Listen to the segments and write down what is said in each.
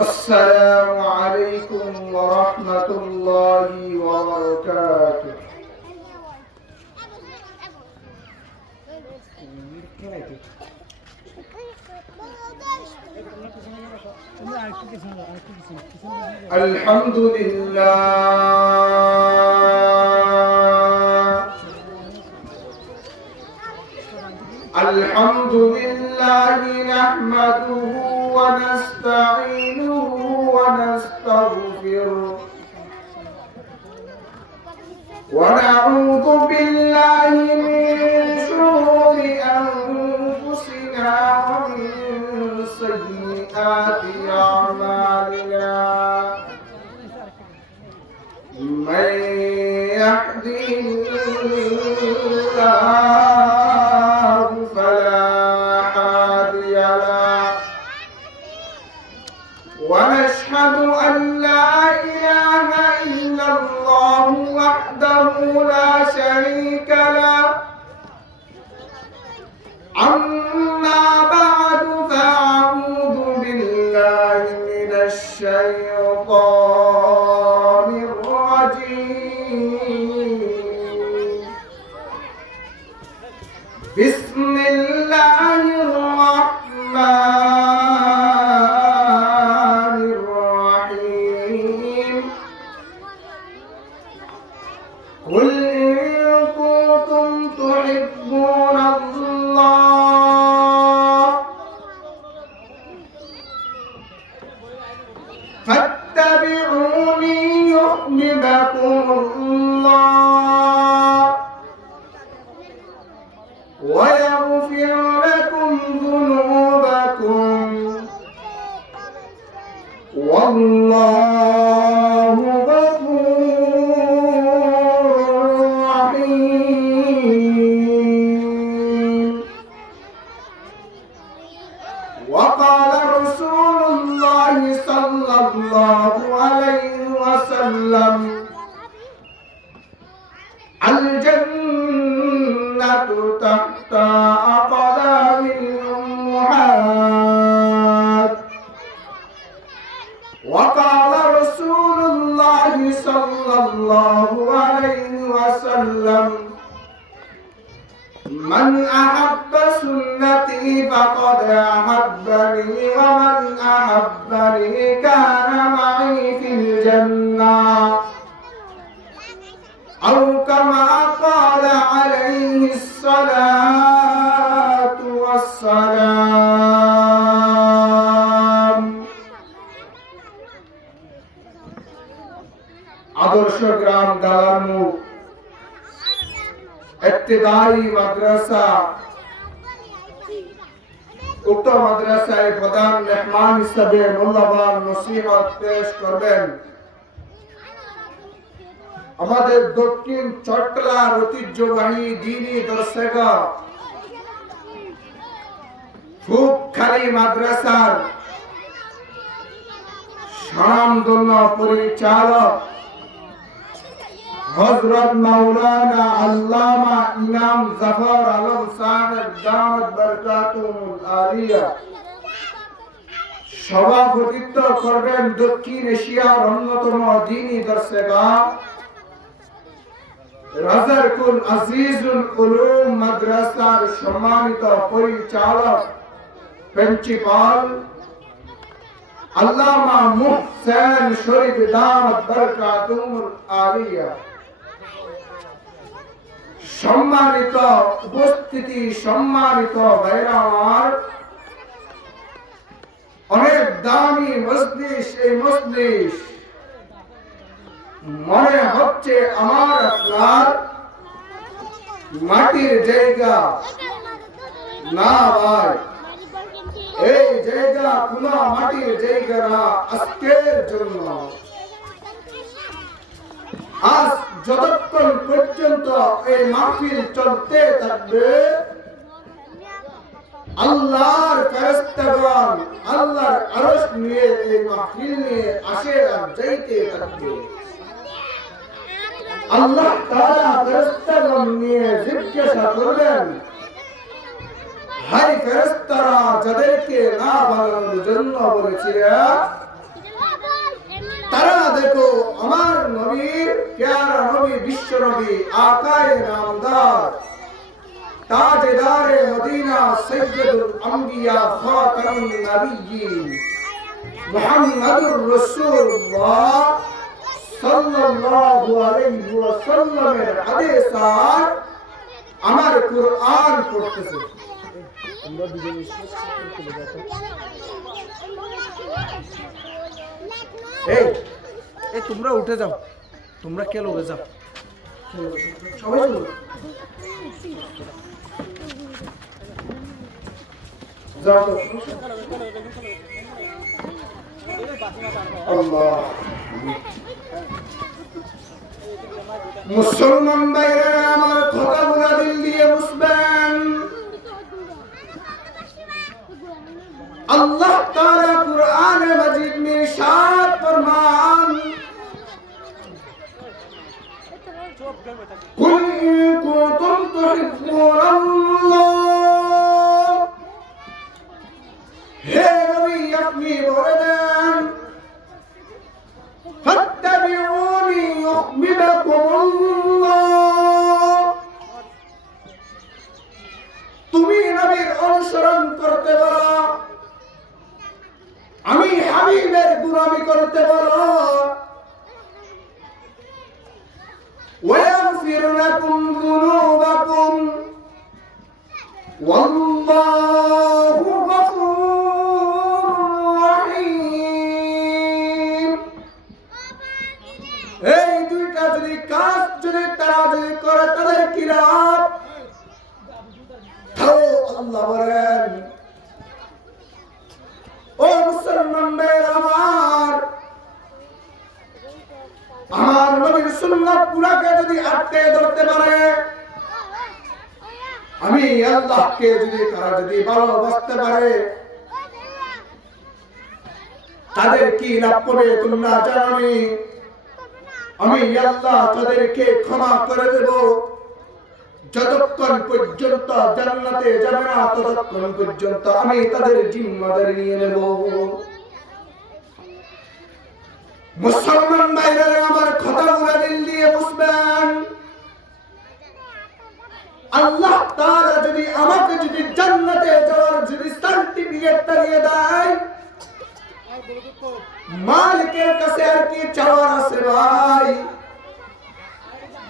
السلام عليكم ورحمة الله وبركاته. الحمد لله الحمد لله نحمده ونستعينه ونستغفره ونعوذ بالله من شرور أنفسنا ومن سيئات أعمالنا من يهده الله فلا هادي له ونشهد أن لا إله إلا الله وحده لا شريك له. أما بعد فأعوذ بالله من الشيطان الرجيم. بسم الله الرحمن الرحيم. قل إن كنتم تحبون الله فاتبعوني يحببكم الله ويغفر لكم ذنوبكم والله غفور رحيم. وقال رسول الله صلى الله عليه وسلم الجنة تحت أقدام الأمهات. وقال رسول الله صلى الله عليه وسلم من أحب سنتي فقد أحبني ومن أحبني كان معي في الجنة أو كما قال عليه الصلاة والسلام. আদর্শ গ্রাম দালানমুখ ইবতিদায়ী মাদ্রাসা উক্ত মাদ্রাসায় প্রধান মেহমান হিসেবে মূল্যবান নসিহত পেশ করবেন আমাদের দক্ষিণ চট্টলার ঐতিহ্যবাহী দ্বীনি দর্শকা ফুকখালী মাদ্রাসার স্বনামধন্য পরিচালক হযরত মাওলানা আল্লামা ইমাম জাফর আলম সাহেব দাওয়াত বরকাতুল আলিয়া। সভাপতিত্ব করবেন দক্ষিণ এশিয়ার অন্যতম দ্বীনি দর্শকা রাজারকুল আজিজুল উলুম মাদ্রাসার সম্মানিত পরিচালক প্রিন্সিপাল আল্লামা মুহসেন শরীফ দাওয়াত বরকাতুল আলিয়া। সম্মানিত উপস্থিতি, সম্মানিত ভাইরা আমার, অনেক দামি মজলিস। এই মজলিস মনে হচ্ছে আমার আপনার মাটির জায়গা না ভাই, এই জায়গা কোন মাটির জায়গা না। আজকের জন্য আজ যতক্ষণ পর্যন্ত এই মাহফিল চলতে থাকবে আল্লাহর ফেরেশতাগণ আল্লাহর আরশ নিয়ে এই মাহফিল নিয়ে আসে আর যাইতে থাকবে। আল্লাহ তাআলা ফেরেশতাগণ নিয়ে জিজ্ঞাসা করলেন, হাই ফেরেশতারা যাদেরকে না বানানোর জন্য বলেছিলে, তারা দেখো আমার নবীর প্যারা নবী বিশ্ব নবী আকায়ে নামদার তাজদারে মদিনা সৈয়দুল আম্বিয়া খাতামুন নবিয়্যিন মুহাম্মাদুর রাসূলুল্লাহ সাল্লাল্লাহু আলাইহি ওয়াসাল্লামের হাদিসার আমার কুরআন পড়তেছে। তোমরা দুজনে চলে যাও। এই তোমরা উঠে যাও, তোমরা কে লোকে যাও, সবাই চলো যাও। আল্লাহ মুসলমান ভাইরা আমার কথাগুলো দিল দিয়ে বুঝবেন। আল্লাহ তাআলা কুরআনে মাজিদ में इरशाद फरमान, कुल इन कुंतुम तुहिब्बूनल्लाह, हे नबी अपनी बोले देन, फत्तबिऊनी युहब्बिबकुमुल्लाह, তুমি নবীর অনুসরণ করতে বলো, আমি হাবিবের গোলামি করতে বলো, ওয়াগফির লাকুম যুনুবাকুম ওয়াল্লাহু গফুরুর রহিম। এই দুইটা যদি কাজ যদি তারা যদি করে তাদের কি লাভ? তাও আল্লাহ বলেন, ও মুসলমান ভাইরা আমার নবীর সুন্নাত পুরাকে যদি আটকে ধরতে পারে, আমি আল্লাহকে যদি তারা যদি ভালোবাসতে পারে, তাদের কি লাভ পাবে তোমরা জানো? আমি আল্লাহ তাদেরকে ক্ষমা করে দেব। যতক্ষণ পর্যন্ত জান্নাতে যাবে না ততক্ষণ পর্যন্ত আমি তাদের জিম্মাদারি নিয়ে নেব। মুসলমান ভাইরা আমার কথাগুলো দিল দিয়ে বুঝবেন। আল্লাহ তাআলা যদি আমাকে যদি জান্নাতে যাওয়ার যদি সার্টিফিকেটটা দিয়ে দেয়, মালিকের কাছে আর কি চাওয়ার আছে ভাই?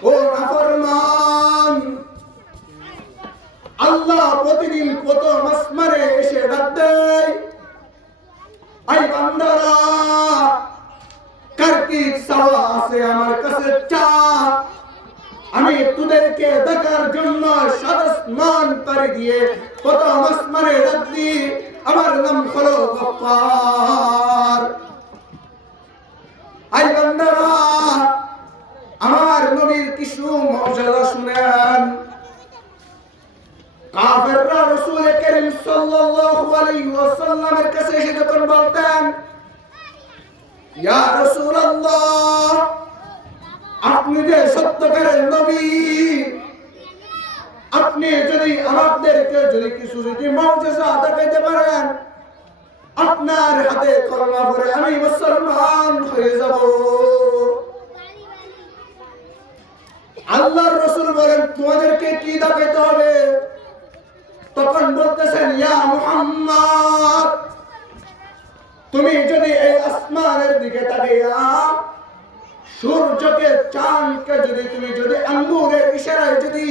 ও নাফরমান, আল্লাহ প্রতিদিন কত মাসমারে এসে ডাক দেয়, আই বান্দারা কার কি চাওয়া আছে আমার কাছে চা, আমি তোদেরকে দেখার জন্য সাদসমান পাড়ি দিয়ে কত মাসমারে ডাক দি, আমার নাম হলো গফফার। আই বান্দারা আমার নবীর কিছু মর্যাদা শুনেন। কাফেররা রাসূল করিম সাল্লাল্লাহু আলাইহি ওয়াসাল্লামের কাছে এসে যখন বলতেন, ইয়া রাসূলুল্লাহ, আপনি যে সত্যকারের নবী, আপনি যদি আমাদেরকে যদি কিছু যদি মুজিজা দেখাইতে পারেন, আপনার হাতে কলমা পড়ে আমি মুসলমান হয়ে যাব। আল্লাহর রাসূল বলেন, তোমাদেরকে কি দেখাইতে হবে? তখন বলতেছেন, ইয়া মুহাম্মদ, তুমি যদি এই আসমানের দিকে তাকিয়া সূর্যকে চাঁদকে যদি তুমি যদি আঙ্গুরের ইশারায় যদি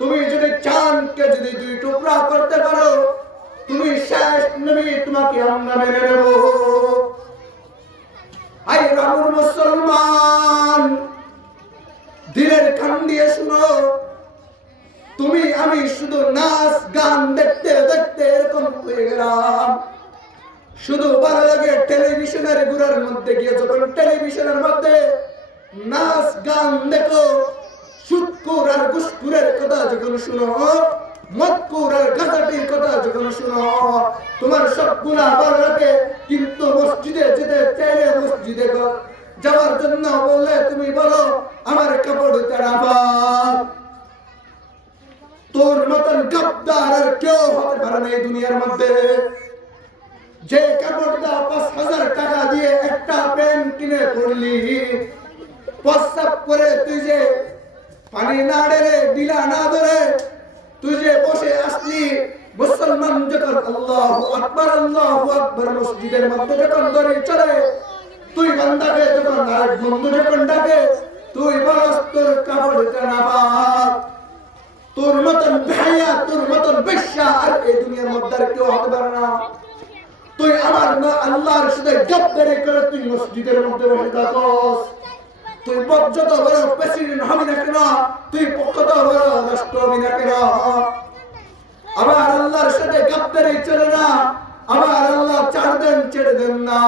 তুমি যদি চাঁদকে যদি দুই টুকরা করতে পারো, তুমি শেষ নবী, তোমাকে আমরা মেনে নেব। আই রামুর মুসলমান, দিলের কান দিয়ে শুনো, তুমি আমি শুধু নাচ গান দেখতে দেখতে এরকম হয়ে গেলাম। শুধু ভালো লাগে টেলিভিশনের গুড়ার মধ্যে গিয়ে যখন টেলিভিশনের মধ্যে নাচ গান দেখো, সুৎকুর আর ঘুষখোরের কথা যখন শুনো, মদকুর আর গাঁজাটির কথা যখন শুনো, তোমার সবগুলা ভালো লাগে। কিন্তু মসজিদে যেতে চাইলে মসজিদে যাওয়ার জন্য বললে তুমি বলো আমার কাপড় তেরা পাক। তোর মতন গদ্দার আর কেউ হতে পারে না এই দুনিয়ার মধ্যে। যে কাপড়টা 5,000 টাকা দিয়ে একটা প্যান্ট কিনে পরলি, প্রস্রাব করে তুই যে পানি না ঢেলে ডিলা না ধরে তুই যে বসে আসলি, মুসলমান যখন আল্লাহু আকবার মসজিদের মধ্যে যখন ধরে চলে, তুই বান্দাকে যখন আরেক বন্ধু যখন ডাকে, তুই বলস তোর কাপড় টানা পাক। তোর মতন ভাইয়া, তোর মতন বেশ্যা আর এই দুনিয়ার মধ্যে আর কেউ হতে পারে না। তুই আমার আল্লাহর সাথে গদ্দারি করে তুই মসজিদের মধ্যে বসে থাকস। তুই যত বড় প্রেসিডেন্ট হবি না কেন, তুই কত বড় রাষ্ট্র হবি না কেন, আমার আল্লাহর সাথে গদ্দারি চলে না। আমার আল্লাহ 4 দিন ছেড়ে দেন না।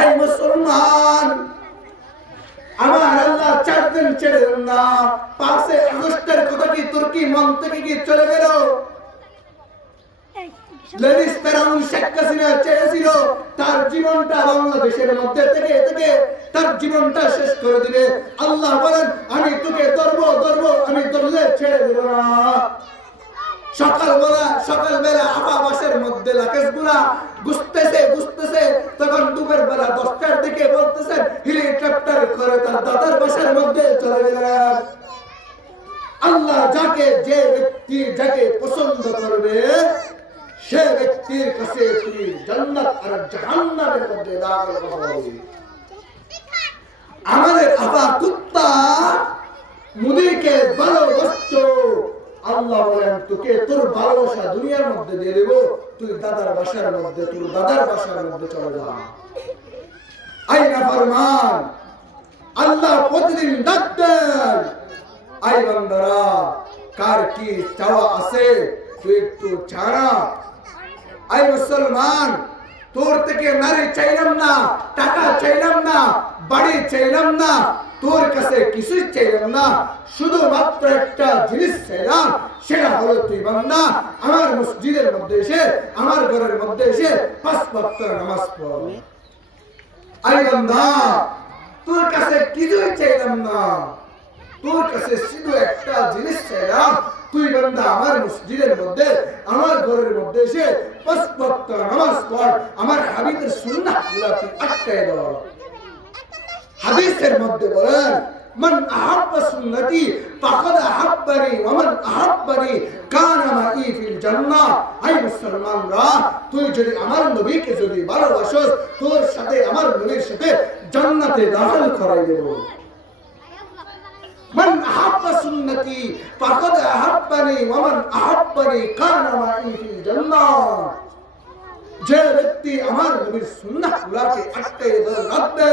এই মুসলমান, আমার আল্লাহ 4 দিন ছেড়ে দেন না। 5 আগস্টের কথা কি তোর কি মন থেকে কি চলে গেল? লেডিস ফেরাউন শেখ হাসিনা চেয়েছিল তার জীবনটা বাংলাদেশের মধ্যে থেকে থেকে তার জীবনটা শেষ করে দিবে। আল্লাহ বলেন, আমি তোকে ধরবো, আমি ধরলে ছেড়ে দেব না। সকালবেলা আবাসের মধ্যে লাকেশগুলা গুছতেছে, তখন দুপুর বেলা 10টার দিকে বলতেছেন হেলিকপ্টার করে তার দাদার বাসার মধ্যে চলে গেলেন। আল্লাহ যে ব্যক্তি যাকে পছন্দ করবে সে ব্যক্তির কাছে তুমি জান্নাত আর জাহান্নামের মধ্যে দাখিল হবে। আমাদের আবা কুত্তা মুদিকে ভালোবাসতো, আল্লাহ বলেন তোকে তোর ভালোবাসা দুনিয়ার মধ্যে দিয়ে দেব, তুই দাদার বাসার মধ্যে তোর দাদার বাসার মধ্যে চলে যা। আই নাফরমান, আল্লাহ প্রতিদিন ডাকতেন, আই বান্দারা কার কি চাওয়া আছে তুই একটু ছাড়া। আই মুসলমান, তোর থেকে নারী চাইলাম না, টাকা চাইলাম না, বাড়ি চাইলাম না, তোর কাছে কিছুই চাইলাম না, শুধুমাত্র একটা জিনিস চাইলাম, সেটা হলো তুই বান্দা আমার মসজিদের মধ্যে এসে, আমার ঘরের মধ্যে এসে 5 ওয়াক্ত নামাজ পড়। আই বান্দা, তোর কাছে কিছুই চাইলাম না, তোর কাছে শুধু একটা জিনিস চাইলাম, তুই বান্দা আমার মসজিদের মধ্যে, আমার ঘরের মধ্যে এসে 5 ওয়াক্ত নামাজ পড়। আমার হাবিবের সুন্নাহগুলো তুই আটকায় দাও। হাদিসের মধ্যে বলেন, মান আহাব্বা সুন্নতি ফাকাদ আহাব্বানি ওয়া মান আহাব্বানি কানা মাই ফিল জান্নাহ। আই মুসলমানরা, তুই যদি আমার নবীকে যদি ভালোবাসিস, তোর সাথে আমার নবীর সাথে জান্নাতে দাখিল করাই দেব। মান আহাব্বা সুন্নতি ফাকাদ আহাব্বানি ওয়া মান আহাব্বানি কানা মাই ফিল জান্নাহ। যে ব্যক্তি আমার নবীর সুন্নাহগুলোকে আটকায় রাখবে,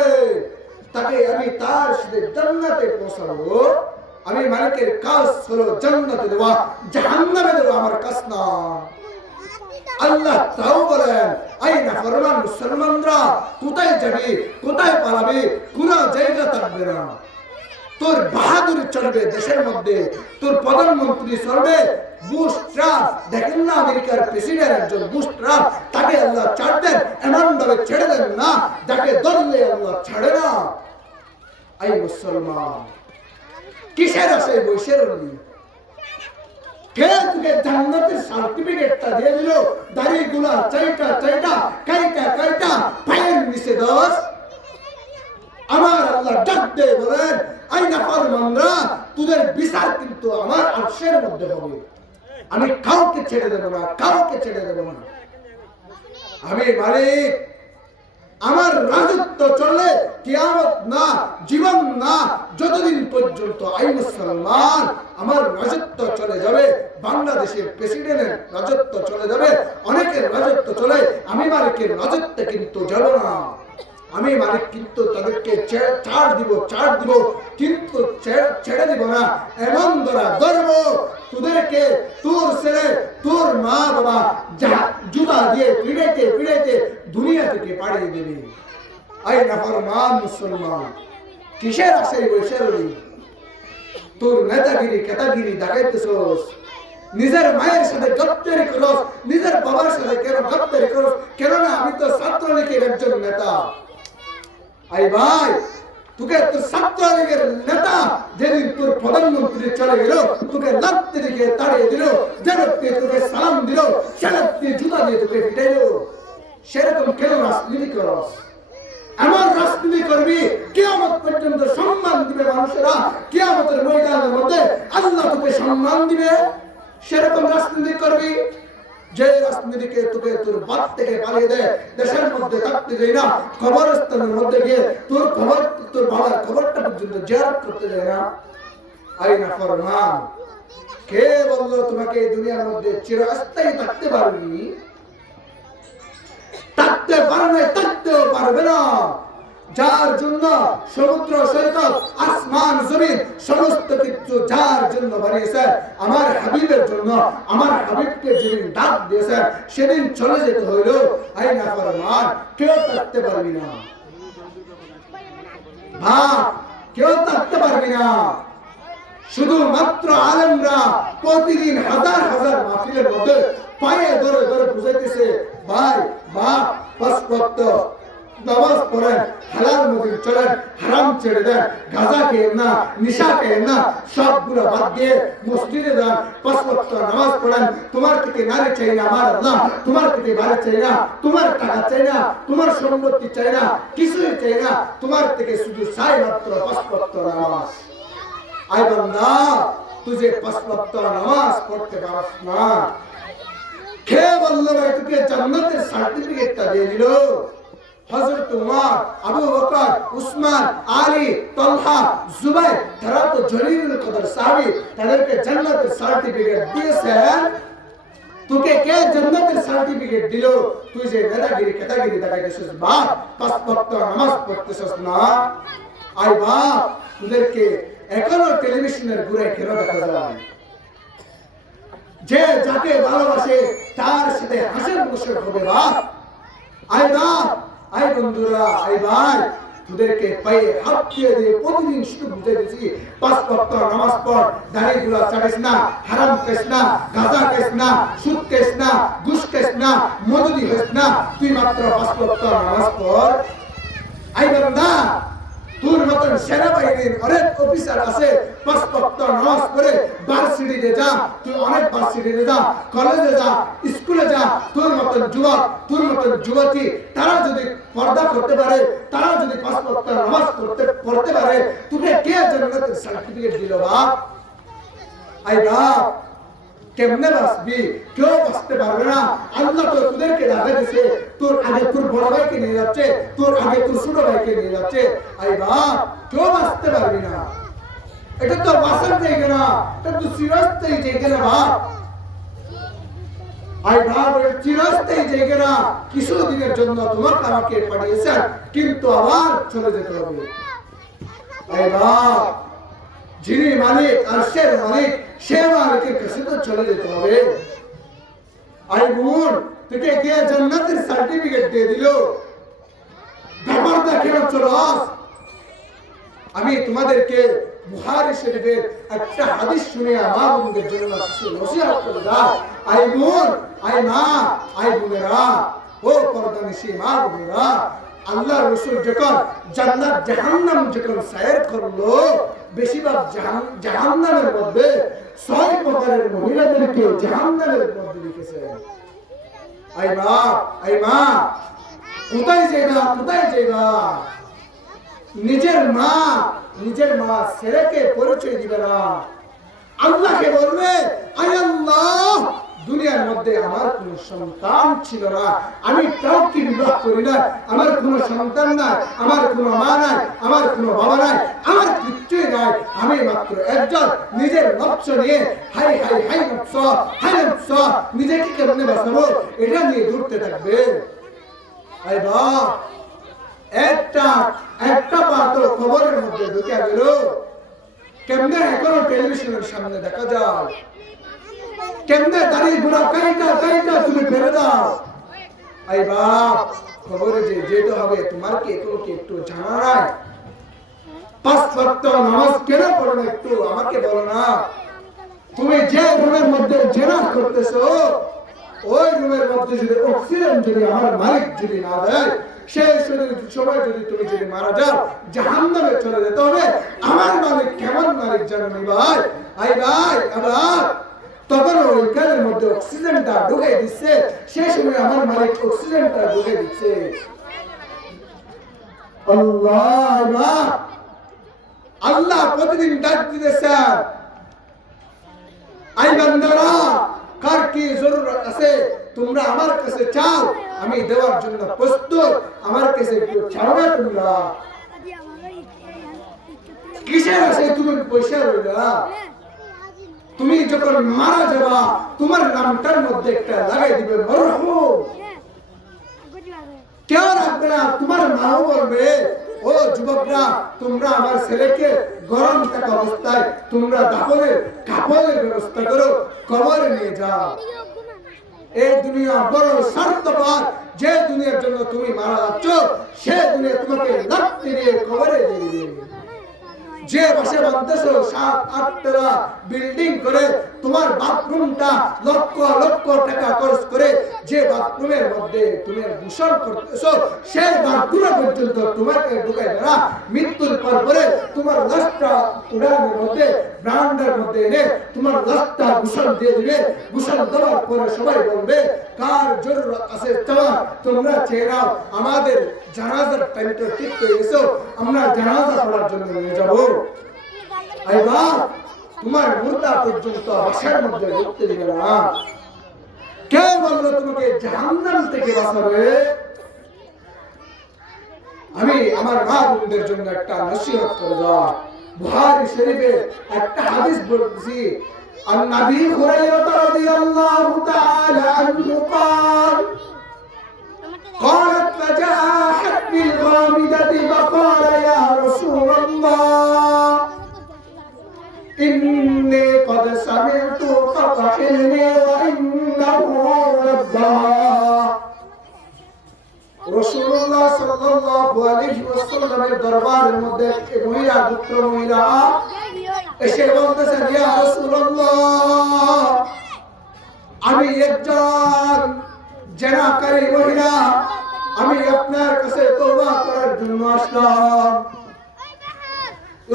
তাকে আমি তার সাথে জান্নাতে পৌঁছাবো। আমি মালিকের কাজ হলো জান্নাতে দেওয়া, জাহান্নামে দেওয়া আমার কাজ না। আল্লাহ তাও বলেন, আই নাফরমান মুসলমানরা, কোথায় যাবি, কোথায় পালাবি, কোন জায়গা থাকবে না। তোর বাহাদুরি চলবে দেশের মধ্যে, তোর প্রধানমন্ত্রী চলবে। বুশ ট্রাম্প, দেখেন না আমেরিকার প্রেসিডেন্ট একজন বুশ ট্রাম্প, তাকে আল্লাহ ছাড় দেন, এমন ভাবে ছেড়ে দেন না যাকে ধরলে আল্লাহ ছাড়ে না। আই মুসলমান, কিসের আছে বৈশের উনি? কে তোকে জান্নাতের সার্টিফিকেটটা দিয়ে দিল? দাড়িগুলা চাইটা কাইটা পায়ের নিচে দোষ। আমার আল্লাহ ডাক দিয়ে বলেন, আই নাফরমানরা, তোদের বিচার কিন্তু আমার আরশের মধ্যে হবে। আমি কাউকে ছেড়ে দেব না, কাউকে ছেড়ে দেব না। আমি মালিক, আমার রাজত্ব চলে কিয়ামত না, জীবন না, যতদিন পর্যন্ত আই মুসলমান আমার রাজত্ব চলে যাবে। বাংলাদেশের প্রেসিডেন্টের রাজত্ব চলে যাবে, অনেকের রাজত্ব চলে, আমি মালিকের রাজত্ব কিন্তু যাব না। আমি মালিক কিন্তু তাদেরকে ছাড় দিব, কিন্তু ছেড়ে দিব না। এমন ধরব তোদেরকে, তোর ছেলে, তোর মা বাবা জুতা দিয়ে পিড়াইতে দুনিয়া থেকে পাঠিয়ে দেবে। আই নাফরমান মুসলমান, কিসের আসে বৈশের? তোর নেতাগিরি কেতাগিরি দেখাইতেছস, নিজের মায়ের সাথে গদ্দারি করস, নিজের বাবার সাথে কেন গদ্দারি করস? কেননা আমি তো ছাত্রলীগের একজন নেতা। আই ভাই, তোকে তো ছাত্রলীগের নেতা যেদিন তোর প্রধানমন্ত্রী চলে গেল, তোকে লাত্তি দিকে তাড়িয়ে দিল, যেন তোকে সালাম দিল, সেরকম জুতা দিয়ে তোকে পিটাইল। সেরকম কেন রাজনীতি করস? এমন রাজনীতি করবি কিয়ামত পর্যন্ত সম্মান দিবে মানুষেরা, কিয়ামতের ময়দানের মধ্যে আল্লাহ তোকে সম্মান দিবে। সেরকম রাজনীতি করবি যে রাজনীতিকে তোকে তোর বাপ থেকে পালিয়ে দেয়, দেশের মধ্যে থাকতে দেয় না, কবরস্থানের মধ্যে গিয়ে তোর খবর, তোর বাবার খবরটা পর্যন্ত জিয়ারত করতে দেয় না। আইনা ফরমান, কে বললো তোমাকে এই দুনিয়ার মধ্যে চিরস্থায়ী থাকতে পারবি? থাকতে পারবে, থাকতেও পারবে না। যার জন্য সমুদ্র সৈকত, আসমান জমিন সমস্ত কিছু যার জন্য বানিয়েছে, আমার হাবিবের জন্য, আমার হাবিবকে যেদিন ডাক দিয়েছে সেদিন চলে যেতে হইল। আইনা ফরমান, কেউ থাকতে পারবি না ভাব, কেউ থাকতে পারবি না। শুধুমাত্র আলেমরা প্রতিদিন হাজার হাজার মাহফিলের মধ্যে পায়ে ধরে ধরে বুঝাইতেছে, ভাই বাপ পাঁচ ওয়াক্ত নামাজ পড়েন, হালাল মদিন চলেন, হারাম ছেড়ে দেন, গাঁজা খেয়েন না, নিশা খেয়েন না, সবগুলো বাদ দিয়ে মসজিদে যান, পাঁচ ওয়াক্ত নামাজ পড়েন। তোমার থেকে নারী চাই না আমার আল্লাহ, তোমার থেকে বাড়ি চাই না, তোমার টাকা চাই না, তোমার সম্পত্তি চাই না, কিছুই চাই না, তোমার থেকে শুধু চাই মাত্র পাঁচ ওয়াক্ত নামাজ। আয় বান্দা, তুই যে পাঁচ ওয়াক্ত নামাজ পড়তে পারছ না, কে বললো ভাই তোকে জান্নাতের সার্টিফিকেটটা দিয়ে দিল? হযরত উমর, আবু বকর, উসমান, আলী, তালহা, জুবাইর, তারা তো জলিলুল কদর সাহাবী, তাদেরকে জান্নাতের সার্টিফিকেট দিয়েছেন। তোকে কে জান্নাতের সার্টিফিকেট দিল? তুই যে নেতাগিরি কেতাগিরি দেখাইতেছিস, বাপ পাঁচ ওয়াক্ত নামাজ পড়তেছিস না। আই বাপ, তোদেরকে এখনো টেলিভিশনের ঘুরে কেন দেখা যায়? যে যাকে ভালোবাসে তার সাথে হাসির মুশরিক হবে বাপ। আই বাপ, আই বন্ধুরা, আই ভাই, তোদেরকে পায়ে হাত দিয়ে দিয়ে প্রতিদিন শুধু বুঝে দিয়েছি, পাঁচ ওয়াক্ত নামাজ পড়, দাড়িগুলা ছাড়িস না, হারাম খাইস না, গাঁজা খাইস না, সুদ খাইস না, ঘুষ খাইস না, মদদি হইস না, তুই মাত্র পাঁচ ওয়াক্ত নামাজ পড়। আই বান্দা, তোর মতন সেনাবাহিনীর অনেক অফিসার আছে, পাঁচ ওয়াক্ত নামাজ পড়ে ভার্সিটিতে যা, তুই অনেক ভার্সিটিতে যা, কলেজে যা, স্কুলে যা, তোর মতন যুবক, তোর মতন যুবতী, তারা যদি পর্দা করতে পারে, তারা যদি পাঁচ ওয়াক্ত নামাজ পড়তে পারে, তোকে কে জান্নাতের সার্টিফিকেট দিল বাপ? আই বাপ, কেমনে বাঁচবি? কেউ বাঁচতে পারবে না। আল্লাহ তো তোদেরকে দেখা দিছে, তোর আগে তোর বড় ভাইকে নিয়ে যাচ্ছে, তোর আগে তোর ছোট ভাইকে নিয়ে যাচ্ছে। আই বাপ, কেউ বাঁচতে পারবি না। এটা তো বাঁচার জায়গা না, এটা তো চিরস্থায়ী জায়গা না বাপ। আই বাপ, এটা চিরস্থায়ী জায়গা না। কিছুদিনের জন্য তোমাকে আমাকে পাঠিয়েছেন, কিন্তু আবার চলে যেতে হবে। আই বাপ, যিনি মালিক আরশের মালিক, সে মালিকের কাছে তো চলে যেতে হবে। আই বোন, তোকে কে জান্নাতের সার্টিফিকেট দিয়ে দিল? ব্যাপারটা কেন চলস? আমি তোমাদেরকে বুখারী শরীফের একটা হাদিস শুনিয়ে মা বোনদের জন্য কিছু নসিহত করে দাও। আই বোন, আই মা, আই বোনেরা, ও পর্দানিশী মা বোনেরা, আল্লাহ রাসূল যখন জান্নাত জাহান্নাম যখন সয়র করলো, বেশিরভাগ জাহান্নামের মধ্যে 6 প্রকারের মহিলাদেরকে জাহান্নামের মধ্যে লিখেছে। আই বাপ, আই মা, কোথায় যাইবা, কোথায় যাইবা? নিজের মা ছেলেকে পরিচয় দিবে না, আল্লাহকে বলবে, আয় আল্লাহ, দুনিয়ার মধ্যে আমার কোন সন্তান ছিল না, আমি কাউকে বিবাহ করি না, আমার কোন সন্তান নাই, আমার কোন মা নাই, আমার কোন বাবা নাই, আমার কিচ্ছুই নাই, আমি মাত্র একজন নিজের নফস নিয়ে হাই হাই হাই নফস, হাই নফস, নিজেকে কেমনে বাঁচাবো এটা নিয়ে ঘুরতে থাকবে। আরে বাপ, একটা পাত্র খবরের মধ্যে ঢুকে গেল, কেমনে এখনো টেলিভিশনের সামনে দেখা যায়, কেমনে দাঁড়িয়ে ঘোড়া কাইটা তুমি ফেলে দাও। আই বাপ, খবরে যে যেতে হবে, তোমার কি একটু জানা নাই? পাঁচ ওয়াক্ত নামাজ কেন পড়ো না, একটু আমাকে বলো না। তুমি যে রুমের মধ্যে জেনা করতেছো ওই রুমের মধ্যে যদি অক্সিজেন যদি আমার মালিক যদি না দেয় সেই সময় যদি তুমি যদি মারা যাও জাহান্নামে চলে যেতে হবে। আমার মালিক কেমন মালিক জানো ভাই? ভাই আবার তখন ওই কানের মধ্যে অক্সিজেনটা ঢুকে দিচ্ছে, সেই সময় আমার মালিক অক্সিজেনটা ঢুকে দিচ্ছে। আল্লাহ আল্লাহ প্রতিদিন ডাক দিতেছেন, আই বান্দারা কার কি জরুরত আছে তোমরা আমার কাছে চাও, আমি দেওয়ার জন্য প্রস্তুত। আমার কাছে একটু চাও না তোমরা? কিসের আছে তুমি পয়সা রইলা? তুমি যখন মারা যাবা তোমার নামটার মধ্যে একটা লাগাই দিবে মরহুম। কেউ রাখবে না, তোমার মাও বলবে ও যুবকরা তোমরা আমার ছেলেকে গরম থাকা অবস্থায় তোমরা দাফনের কাপড়ের ব্যবস্থা করো, কবরে নিয়ে যাও। এই দুনিয়া বড় স্বার্থপর, যে দুনিয়ার জন্য তুমি মারা যাচ্ছ সে দুনিয়া তোমাকে লাথি দিয়ে কবরে দিয়ে দিবে। যে বসে বাঁধতেছো 7-8 তলা বিল্ডিং করে তোমার বাথরুমটা লক্ষ লক্ষ টাকা খরচ করে যে বাথরুমের মধ্যে তুমি গোসল করতেছো সেই বাথরুমে পর্যন্ত তোমাকে ঢুকাই দেওয়া, মৃত্যুর পর পরে তোমার লাশটা উড়ানের মধ্যে ব্রান্ডের মধ্যে এনে তোমার লাশটা গোসল দিয়ে দিবে। গোসল দেওয়ার পরে সবাই বলবে কার জরুরত আছে চাওয়া, তোমরা চেয়ে নাও। আমাদের জানাজার টাইমটা ঠিক হয়ে গেছো, আমরা জানাজা করার জন্য নিয়ে যাবো। আইবা তোমার মুর্দা পর্যন্ত বাসার মধ্যে ঢুকতে দিবে না। কে বললো তোমাকে জাহান্নাম থেকে বাঁচাবে? আমি আমার মা বোনদের জন্য একটা নসিহত করে দেওয়া, বুখারী শরীফে একটা হাদিস বলছি। عن أبي هريرة رضي الله تعالى عنه قال قالت فجاءت بالغامدة فقال يا رسول الله إني قد سمعت فطحني وإنه ربها। রাসূলুল্লাহ সাল্লাল্লাহু আলাইহি ওয়াসাল্লামের দরবারের মধ্যে এক মহিলা, পুত্র মহিলা এসে বলতেছেন ইয়া রাসূলুল্লাহ আমি একজন জিনাকারী মহিলা, আমি আপনার কাছে তওবা করার জন্য আসলাম।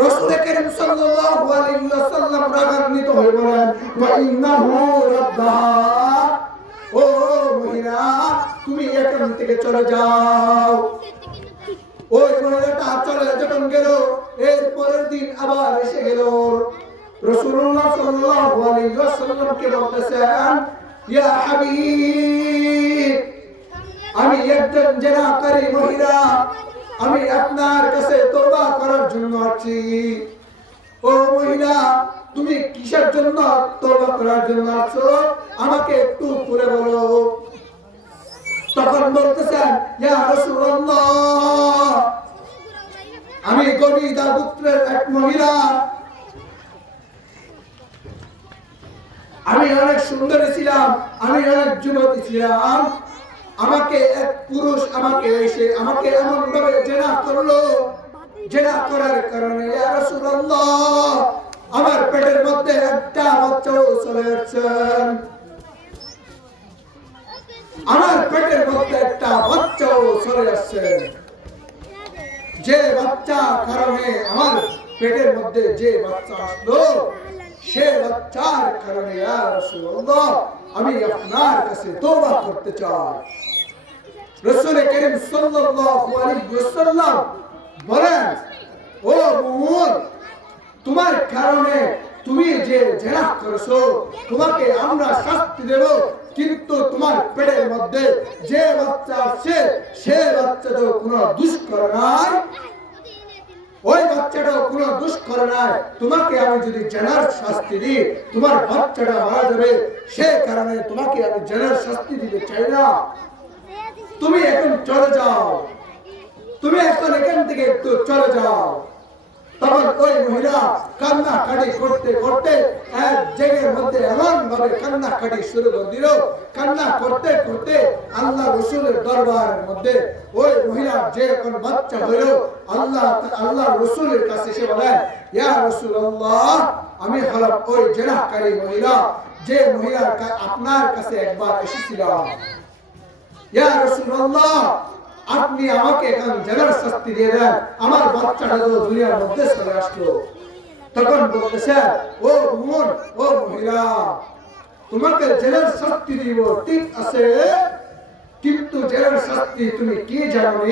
রাসূল করিম সাল্লাল্লাহু আলাইহি ওয়াসাল্লাম রাগান্বিত হয়ে বলেন ওয়া ইন্নাহু রাব্বাহা, ও মহিলা তুমি এখান থেকে চলে যাও। ওই মহিলাটা চলে যখন গেল এর পরের দিন আবার এসে গেল। রাসূলুল্লাহ সাল্লাল্লাহু আলাইহি ওয়াসাল্লামকে বলতেছেন ইয়া হাবিব আমি একজন জিনাকারী মহিলা, আমি আপনার কাছে তওবা করার জন্য আসছি। ও মহিলা তুমি কিসের জন্য তওবা করার জন্য আসছো আমাকে একটু পুরো বলো। তখন বলতেছেন ইয়া রাসূলুল্লাহ আমি গবিদা গোত্রের এক মহিলা, আমি অনেক সুন্দরী ছিলাম, আমি অনেক যুবতী ছিলাম। আমাকে এক পুরুষ আমাকে এসে আমাকে এমন ভাবে জেনা করলো, জেনা করার কারণে ইয়া রাসূলুল্লাহ আমার পেটের মধ্যে একটা বাচ্চাও চলে আসছে। আমার পেটের মধ্যে একটা বাচ্চাও চলে আসছে। যে বাচ্চা কারণে আমার পেটের মধ্যে যে বাচ্চা আসলো সে বাচ্চার কারণে ইয়া রাসূলুল্লাহ আমি আপনার কাছে তওবা করতে চাই। রাসূল করিম সাল্লাল্লাহু আলাইহি ওয়াসাল্লাম বলেন ও বোন তোমার কারণে তুমি যে জিনা করেছো তোমাকে আমরা শাস্তি দেব, কিন্তু তোমার পেটের মধ্যে যে বাচ্চা আছে সে বাচ্চা তো কোনো দোষ করে নাই, ওই বাচ্চাটাও কোনো দোষ করে নাই। তোমাকে আমি যদি জিনার শাস্তি দিই তোমার বাচ্চাটা মারা যাবে, সে কারণে তোমাকে আমি জিনার শাস্তি দিতে চাই না। তুমি এখন চলে যাও, তুমি এখন এখান থেকে একটু চলে যাও। তখন ওই মহিলা কান্নাকাটি করতে করতে এক জায়গার মধ্যে এমন ভাবে কান্নাকাটি শুরু করে দিল। কান্না করতে করতে আল্লাহ রাসূলের দরবারের মধ্যে ওই মহিলার যে কোন বাচ্চা হলো আল্লাহ রাসূলের কাছে এসে বলেন ইয়া রাসূলুল্লাহ আমি হলাম ওই জেনাহকারী মহিলা যে মহিলার আপনার কাছে একবার এসেছিলাম। ইয়া রাসূলুল্লাহ, আপনি আমাকে এখন জেনার শাস্তি দিয়ে দেন, আমার বাচ্চাটা তো দুনিয়ার মধ্যে চলে আসলো। তখন বলতেছে, ও বোন, ও মহিলা, তোমাকে জেনার শাস্তি দিব ঠিক আছে, কিন্তু জেনার শাস্তি তুমি কি জানো?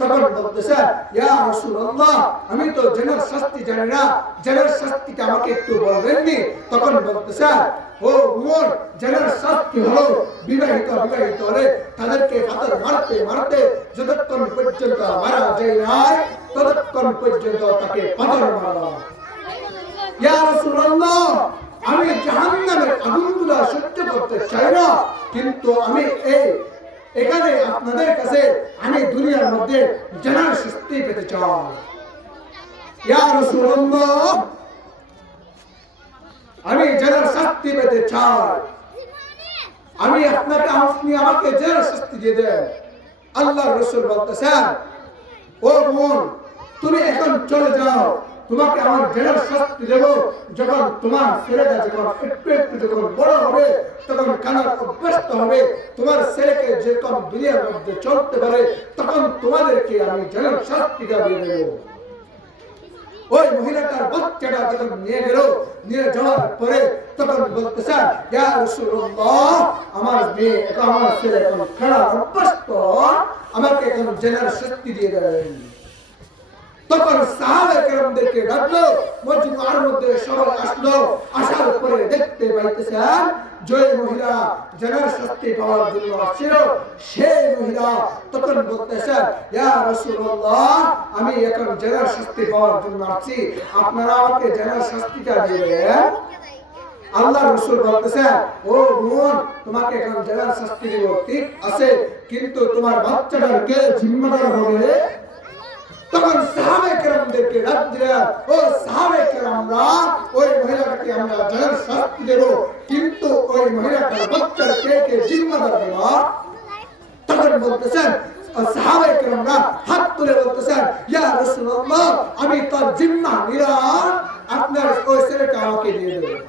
তখন বলতেছে, ইয়া রাসূলুল্লাহ, আমি তো জেনার শাস্তি জানি না, জেনার শাস্তিটা আমাকে একটু বলবেননি? তখন বলতেছে, ও বোন, জেনার শাস্তি হলো বিবাহিত হলে তাদেরকে পাথর মারতে মারতে যতক্ষণ পর্যন্ত মারা যায় নাই ততক্ষণ পর্যন্ত তাকে পাথর মারা। ইয়া রাসূলুল্লাহ, আমি জাহান্নামের আগুনগুলো সহ্য করতে চাই না, কিন্তু আমি এখানে আপনাদের কাছে আমি দুনিয়ার মধ্যে জানার শাস্তি পেতে চাই। ইয়া রাসূলুল্লাহ, আমি জানার শাস্তি পেতে চাই, আপনি আমাকে জানার শাস্তি দিয়ে দেন। আল্লাহর রাসূল বলতেছেন, ও বোন, তুমি এখন চলে যাও, তোমাকে আমার জেনার শাস্তি দেব যখন তোমার ছেলেটা যখন একটু যখন বড় হবে, তখন কানার অভ্যস্ত হবে, তোমার ছেলেকে যেরকম দুনিয়ার মধ্যে চলতে পারে, তখন তোমাদেরকে আমি জেনার শাস্তিটা দিয়ে দেব। ওই মহিলাটার বাচ্চাটা যখন নিয়ে যাওয়ার পরে তখন বলতেছে, ইয়া রাসূলুল্লাহ, আমার মেয়ে আমার ছেলে এখন কানার অভ্যস্ত, আমাকে এখন জেনার শাস্তি দিয়ে দেন। তখন সাহাবায়ে কেরামদেরকে ডাকলো, মজমার মধ্যে সবাই আসলো, আসার পরে দেখতে পাইতেছেন যে মহিলা জেনার শাস্তি পাওয়ার জন্য আসছিল, সেই মহিলা তখন বলতেছেন, ইয়া রাসূলুল্লাহ, আমি এখন জেনার শাস্তি পাওয়ার জন্য আসছি, আপনারা আমাকে জেনার শাস্তিটা দিয়ে দেন। আল্লাহ রাসূল বলতেছেন, ও বোন, তোমাকে এখন জেনার শাস্তি দেব ঠিক আছে, কিন্তু তোমার বাচ্চাটাকে জিম্মাদার হবে। তখন সাহাবায়ে কেরামদেরকে ডাক দিলেন, ও সাহাবায়ে কেরামরা, ওই মহিলাকে আমরা জেনার শাস্তি দেব, কিন্তু ওই মহিলাটার বাচ্চার কে জিম্মাদার দেব? তখন বলতেছেন সাহাবায়ে কেরামরা হাত তুলে বলতেছেন, ইয়া রাসূলুল্লাহ, আমি তার জিম্মা নিলাম, আপনার ওই ছেলেটা আমাকে দিয়ে দেবেন।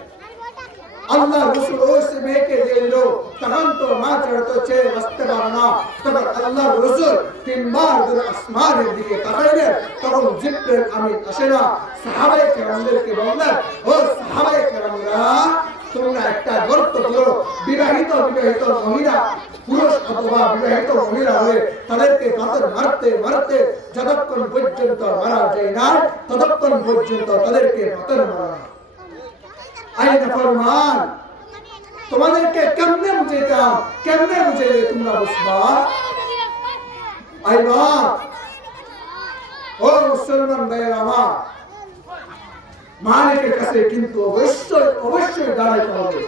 আল্লাহ রাসূল ওই মেয়েকে দিয়ে দিল। তখন তো মা ছাড়া তো ছেলে বাঁচতে পারে না। তখন আল্লাহ রাসূল তিনবার ধরে আসমানের দিকে তাকাইলেন, তখন জিবরিল আমিন আসে না, সাহাবায়ে কেরামদেরকে বললেন, ও সাহাবায়ে কেরামরা, তোমরা একটা গর্ত করো, বিবাহিত মহিলা, পুরুষ অথবা বিবাহিত মহিলা হয়ে তাদেরকে পাথর মারতে মারতে যতক্ষণ পর্যন্ত মারা যায় না ততক্ষণ পর্যন্ত তাদেরকে পাথর মারা। আইন ফরমান, তোমাদেরকে কেমনে বুঝাইতাম, কেমনে বুঝাইলে তোমরা বুঝবা? আইবা, ও মুসলমান ভাইয়ের আমার, মালিকের কাছে কিন্তু অবশ্যই দাঁড়াইতে হবে।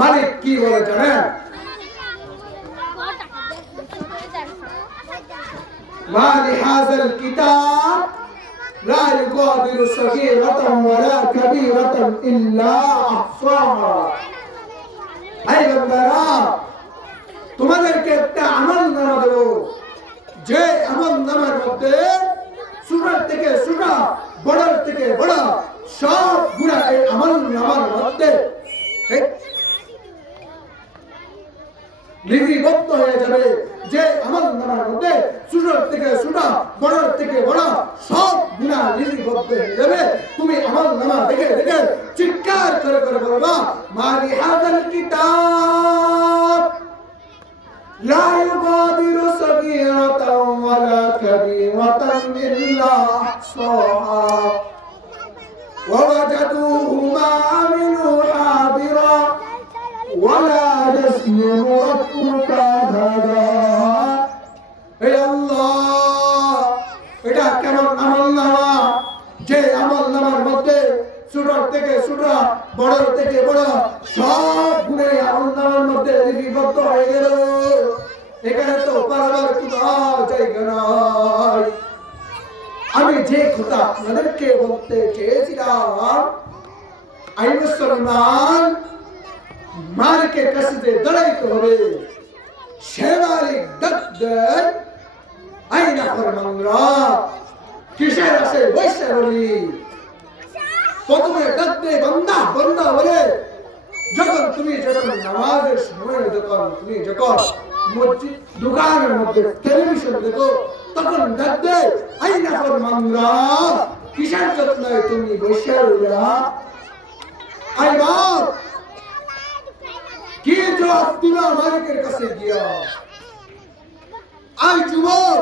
মালিক কি বলে জানেন? মা লিহাযাল কিতাব লা ইউগাদিরু সগীরাতান ওয়ালা কাবীরাতান ইল্লা আহসাহা। এই বান্দারা, তোমাদেরকে একটা আমলনামা দেব, যে আমলনামার মধ্যে ছোট থেকে ছোট, বড় থেকে বড় সব গুনাহ এই আমলনামার মধ্যে লিপিবদ্ধ হয়ে যাবে। যে আমলনামার মধ্যে ছোট থেকে ছোট, বড় থেকে বড় সব গুনাহ লিপিবদ্ধ হয়ে যাবে। তুমি আমলনামা দেখে দেখে চিৎকার করে করে বলবা, মা লিহাযাল কিতাব লা ইউগাদিরু সগীরাতান ওয়ালা কাবীরাতান ইল্লা আহসাহা ওয়া ওয়াজাদুহু মা আমিলু হাদিরা ওয়ালা ইয়াজলিমু রাব্বুকা আহাদা। হে আল্লাহ, এটা কেমন আমলনামা, যে আমলনামার মধ্যে ছোট থেকে ছোট, বড় থেকে বড় সব গুণে আমলনামার মধ্যে লিপিবদ্ধ হয়ে গেল। এখানে তো পারাবার কোনো জায়গা নাই। আমি যে কথা আপনাদেরকে বলতে চেয়েছিলাম, আই মুসলমান, মালিকের কাছে যে দাঁড়াইতে হবে, সে মালিক ডাক দেয়, আইনা ফরমানরা, কিসের আসে বৈশা বলি প্রথমে ডাকতে বান্দা বান্দা বলে যখন তুমি যখন নামাজের সময় যখন মসজিদ দোকানের মধ্যে টেলিভিশন দেখো তখন ডাকতে আইনা ফরমানরা কিসের যত্ন তুমি বৈশা রইলা আই বাপ কি জবাব দিবা মালিকের কাছে গিয়া আই যুবক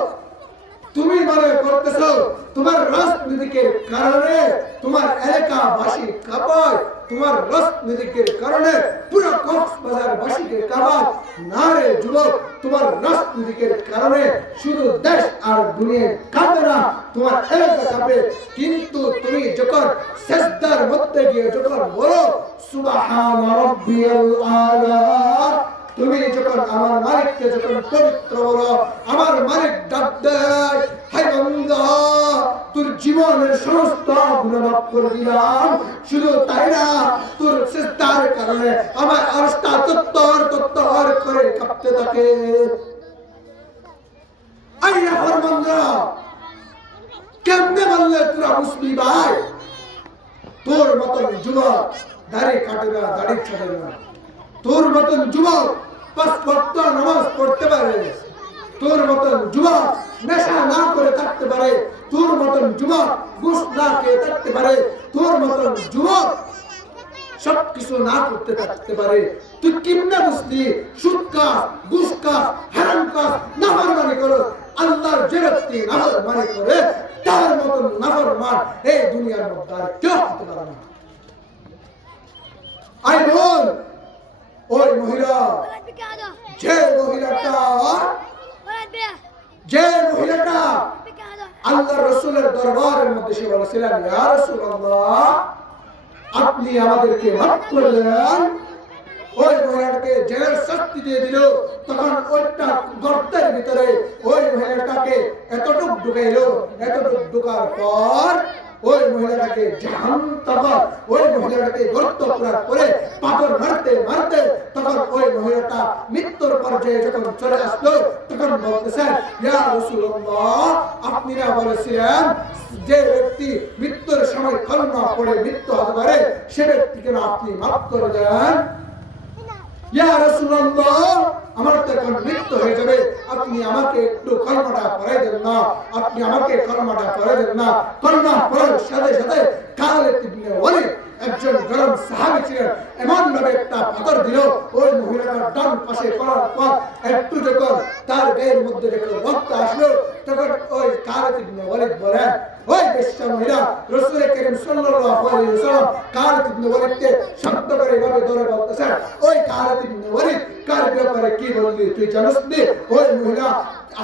তুমি মনে করতেছো তোমার রাজনীতিকের কারণে তোমার এলাকাবাসী কাবায় তোমার রাজনীতিকের কারণে পুরো কক্সবাজার বাসীকে কাবায় না রে যুবক তোমার রাজনীতিকের কারণে শুধু দেশ আর দুনিয়া কাঁপে না তোমার এলাকা কাঁপে কিন্তু তুমি যখন সিজদার মধ্যে গিয়ে যখন বলো সুবহান রাব্বিয়াল আলা তুমি যখন আমার মালিককে যখন পবিত্র বলো আমার মালিক ডাক দেয় হে বান্দা তোর জীবনের সমস্ত গুনাহ মাফ করে দিলাম শুধু তাই না তোর সিজদার কারণে আমার আরশটা তত্তর করে কাঁপতে থাকে আইনা ফরমানরা কেমনে বললে তোরা মুসলিম ভাই তোর মতন যুবক দাড়ি কাটে না দাড়ি ছাড়ে না তোর মতন যুবক 5 ওয়াক্ত নামাজ পড়তে পারে তোর মতন যুবক নেশা না করে থাকতে পারে তোর মতন যুবক ঘুষ না খেয়ে থাকতে পারে তোর মতন যুবক সবকিছু না করতে থাকতে পারে তুই কেমনে বুঝলি সুদ কাজ ঘুষ কাজ হারাম কাজ নাফরমানি করো আল্লাহর যে ব্যক্তি নাফরমানি করে তার মতন নাফরমান এই দুনিয়ার মধ্যে আর কেউ হতে পারে না আই বোন ওই মহিলা যে মহিলাটা আল্লাহর রাসূলের দরবারের মধ্যে সে বলেছিলেন ইয়া রাসূলুল্লাহ আপনি আমাদেরকে মাফ করে দেন ওই মহিলাটাকে জেলের শাস্তি দিয়ে দিল তখন ওইটা গর্তের ভিতরে ওই মহিলাটাকে এতটুক ঢুকার পর ওই মহিলাটাকে ওই মহিলাটাকে গর্ত করার পরে পাথর মারতে মারতে তখন ওই মহিলাটা মৃত্যুর পর্যায়ে যখন চলে আসলো তখন বলতেছেন ইয়া রাসূলুল্লাহ আপনি না বলেছিলেন যে ব্যক্তি মৃত্যুর সময় কলমা পড়ে মৃত্যু হতে পারে সে ব্যক্তিকে আপনি মাফ করে দেন ইয়া রাসূলুল্লাহ আমার তো এখন মৃত্যু হয়ে যাবে আপনি আমাকে একটু কলমাটা পড়াই দেন না আপনি আমাকে কলমাটা পড়াই দেন না কলমা পড়ার সাথে সাথে খালিদ ইবনে ওয়ালিদ একজন গরম সাহাবী ছিলেন এমন ভাবে একটা পাথর দিল ওই মহিলাটার ডান পাশে পড়ার পর একটু যখন তার গায়ের মধ্যে যখন রক্ত আসলো তখন ওই খালিদ ইবনে ওয়ালিদ বলেন ওই বেশ্যা মহিলা রাসূল করিম সাল্লাল্লাহু আলাইহি ওয়াসাল্লাম খালিদ ইবনে ওয়ালিদকে শব্দ করে এভাবে ধরে বলতেছেন ওই খালিদ ইবনে ওয়ালিদ কার ব্যাপারে কি বললি তুই জানিস নি ওই মহিলা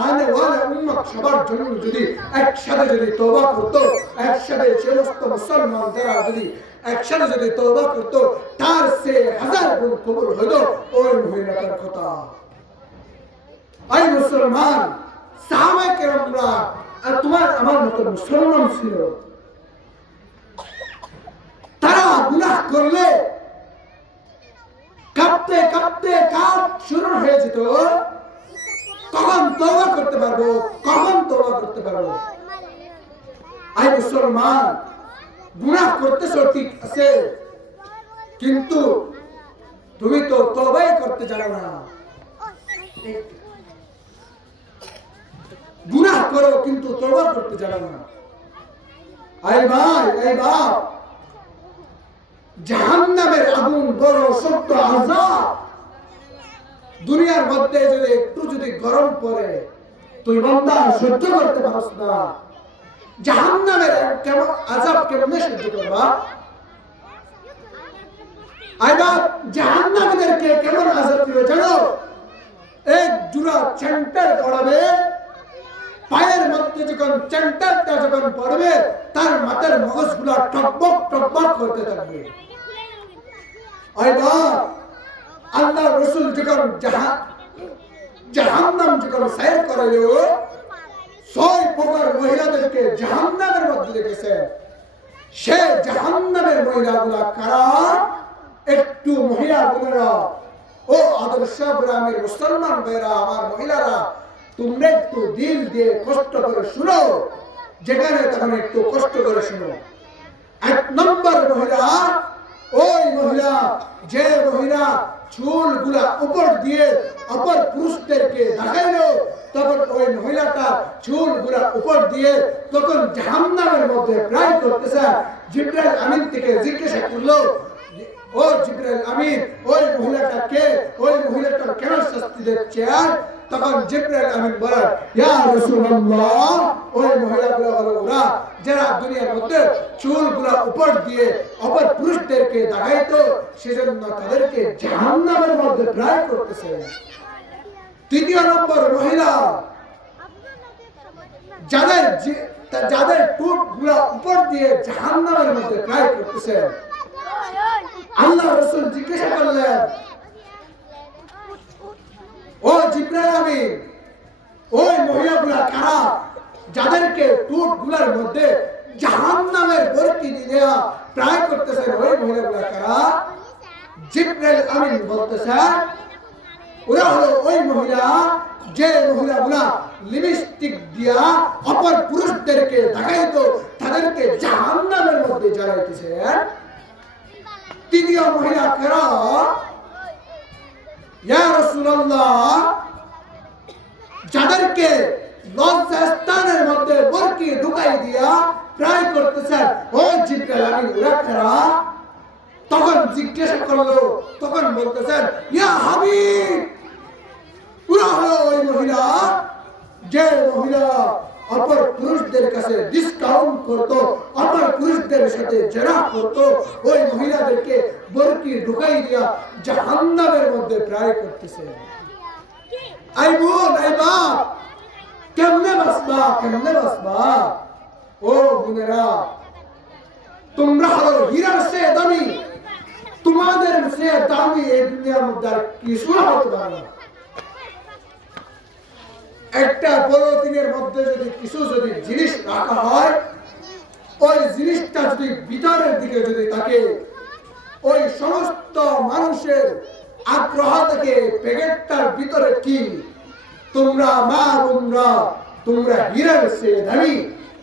আনে ওয়ালা উম্মত সবার জন্য যদি একসাথে যদি তওবা করতো একসাথে সমস্ত মুসলমান যারা যদি একসাথে যদি তওবা করতো তার সে 1000 গুণ কবুল হতো ওই মহিলাটার কথা আই মুসলমান সাহাবায়ে কেরামরা আর তোমার আমার মত মুসলমান ছিল তারা গুনাহ করলে কাঁপতে কাঁপতে কাজ শুরু হয়ে যেত কখন তওবা করতে পারবো আই মুসলমান গুনাহ করতেছ ঠিক আছে কিন্তু তুমি তো তওবাই করতে জানো না গুনাহ করো কিন্তু তওবা করতে জানো না আই ভাই আই বাপ জাহান্নামের আগুন বড় শক্ত আযাব দুনিয়ার মধ্যে যদি একটু যদি গরম পড়ে তুই বান্দা সহ্য করতে পারছ না জাহান্নামের কেমন আযাব কেমনে সহ্য করবা আই বাপ জাহান্নামীদেরকে কেমন আযাব দিবে জানো এক জোড়া চেন্টার পড়াবে পায়ের মধ্যে যখন চেন্টারটা যখন পড়বে তার মাথার মগজগুলো টকবক টকবক করতে থাকবে আই বাপ আল্লাহ রাসূল যখন জাহান্নাম যখন সাইর করালো 6 প্রকার মহিলাদেরকে জাহান্নামের মধ্যে রেখেছে সে জাহান্নামের মহিলাগুলো কারা একটু মহিলা বোনেরা ও আদর্শ গ্রামের মুসলমান ভাইরা আমার মহিলারা তোমরা একটু দিল দিয়ে কষ্ট করে শুনো যেখানে তখন একটু কষ্ট করে শুনো। 1 নম্বর মহিলা, ওই মহিলা যে মহিলা চুলগুলা উপর দিয়ে অপর পুরুষদেরকে দেখাইলো, তখন ওই মহিলাটা চুলগুলা উপর দিয়ে তখন জাহান্নামের মধ্যে প্রায় করতেছে। জিবরাইল আমিন থেকে জিজ্ঞাসা করলো, ও জিবরাইল আমিন, ওই মহিলাটা কে, ওই মহিলাটা কেন শাস্তি দিচ্ছেন? তখন জিবরাইল আমিন বলেন, ইয়া রাসূলুল্লাহ, ওই মহিলাগুলো হলো ওরা যারা দুনিয়ার মধ্যে চুলগুলা উপর দিয়ে অপর পুরুষদেরকে দেখাইতো, সেজন্য তাদেরকে জাহান্নামের মধ্যে প্রায় করতেছে। 3 নম্বর মহিলা যাদের টুটগুলা উপর দিয়ে জাহান্নামের মধ্যে প্রায় করতেছে। আল্লাহ রাসূল জিজ্ঞাসা করলেন, ও জিবরাইল আমিন, ওই মহিলাগুলা কারা যাদেরকে টুটগুলার মধ্যে জাহান্নামের বরকি দিয়ে প্রায় করতেছেন? ওই মহিলাগুলা কারা? জিবরাইল আমিন বলতেছেন, ওরা হলো ওই মহিলা যে মহিলাগুলা লিপস্টিক দিয়া অপর পুরুষদেরকে দেখাইতো, তাদেরকে জাহান্নামের মধ্যে জ্বালাইতেছে। 3 মহিলা কারা? ইয়া রাসূলুল্লাহ, যাদেরকে লজ্জাস্থানের মধ্যে বরকি ঢুকাই দিয়া প্রায় করতেছেন। ও জিবরাইল আমিন, ওরা কারা? তখন জিজ্ঞাসা করলো, তখন বলতেছেন, ইয়া হাবিব, ওরা হলো ওই মহিলা যে মহিলা অপর পুরুষদের কাছে ডিসকাউন্ট করতো, অপর পুরুষদের সাথে জেনা করতো, ওই মহিলাদেরকে বরকি ঢুকাই দিয়া জাহান্নামের মধ্যে প্রায় করতেছে। আই বোন, আই বাপ, কেমনে বাঁচবা, কেমনে বাঁচবা? ও বোনেরা, তোমরা হলো হীরার চেয়ে দামি, তোমাদের চেয়ে দামি এই দুনিয়ার মধ্যে আর কিছু হতে পারে না। একটা পলিথিনের মধ্যে যদি কিছু জিনিস রাখা হয়, ওই জিনিসটা যদি ভিতরের দিকে যদি থাকে, ওই সমস্ত মানুষের আগ্রহ থেকে প্যাকেটটার ভিতরে কি? তোমরা মা বোনরা, তোমরা হীরার চেয়ে দামি,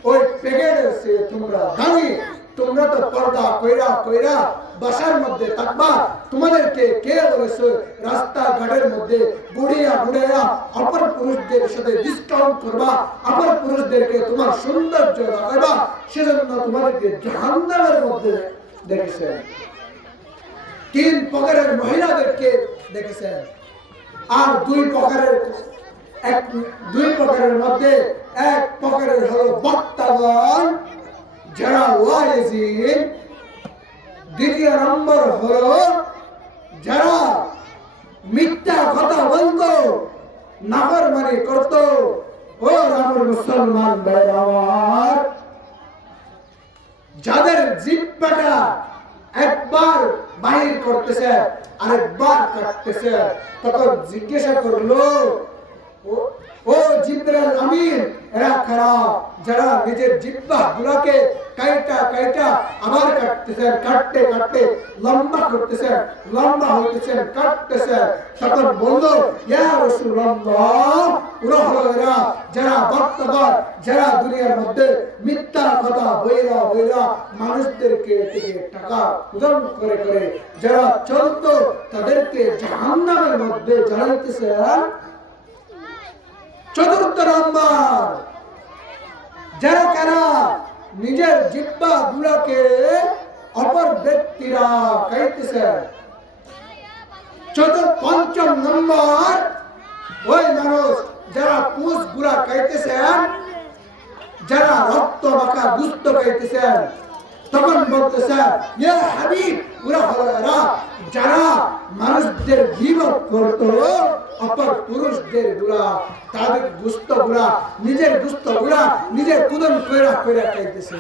ওই প্যাকেটের চেয়ে তোমরা দামি। তোমরা তো পর্দা কইরা কইরা বাসার মধ্যে থাকবা। তোমাদেরকে কে বলেছে রাস্তাঘাটের মধ্যে বুড়িয়া বুড়িয়া অপর পুরুষদের সাথে ডিসকাউন্ট করবা, অপর পুরুষদেরকে তোমার সৌন্দর্য দেখাবা? সেজন্য তোমাদেরকে জাহান্নামের মধ্যে দেখেছেন। 3 প্রকারের মহিলাদেরকে দেখেছেন। আর 2 প্রকারের মধ্যে 1 প্রকারের হলো বক্তাগণ, যারা ওয়াইজিন। 2 নম্বর হলো যারা মিথ্যা কথা বলতো, নাফরমানি করতো। ও আমার মুসলমান ভাইরা আমার, যাদের জিহ্বাটা একবার বাহির করতেছে আরেকবার কাটতেছে, তখন জিজ্ঞাসা করলো, ও জিবরাইল আমিন, এরা কারা যারা নিজের জিহ্বা গুলোকে কাইটা কাইটা আবার কাটতেছেন, কাটতে কাটতে লম্বা করতেছেন, লম্বা হইতেছেন, কাটতেছেন? তখন বললো, ইয়া রাসূলুল্লাহ, ওরা হলো এরা যারা বক্তব্য, যারা দুনিয়ার মধ্যে মিথ্যা কথা বইরা বইরা মানুষদেরকে থেকে টাকা প্রদান করে করে যারা চলতো, তাদেরকে জাহান্নামের মধ্যে জ্বালাইতেছেন। 4 নম্বর, যারা কারা নিজের জিহ্বা গুলোকে অপর ব্যক্তিরা খাইতেছে। 5 নম্বর, ওই মানুষ যারা পুষ গুলা খাইতেছেন, যারা রক্ত মাখা গুস্ত খাইতেছেন। তখন বলতেছেন, ইয়া হাবিব, ওরা হলো এরা যারা মানুষদের গীবত করতো, অপর পুরুষদের গুলা তাদের গুস্ত গুলা, নিজের গুস্ত গুলা নিজে কুদন কইরা কইরা খাইতেছে।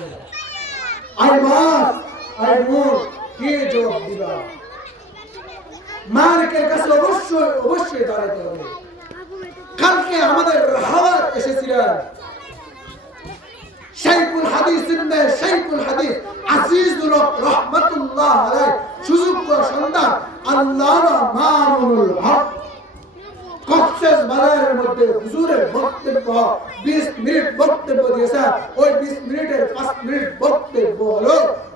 আই মা, আই বোন, কি জবাব দিবা? মালিকের কাছে অবশ্যই অবশ্যই দাঁড়াতে হবে। কালকে আমাদের হাওয়ার এসেছিলেন শাইখুল হাদিস ইবনে শাইখুল হাদিস আজিজুল রাহমাতুল্লাহ আলাইহি, সুযোগ্য সন্তান আল্লামা মামুনুল হক সাকসেস বাজারের মধ্যে হুজুরের বক্তব্য 20 মিনিট বক্তব্য দিয়েছে, ওই 20 মিনিটের 5 মিনিট বক্তব্য হলো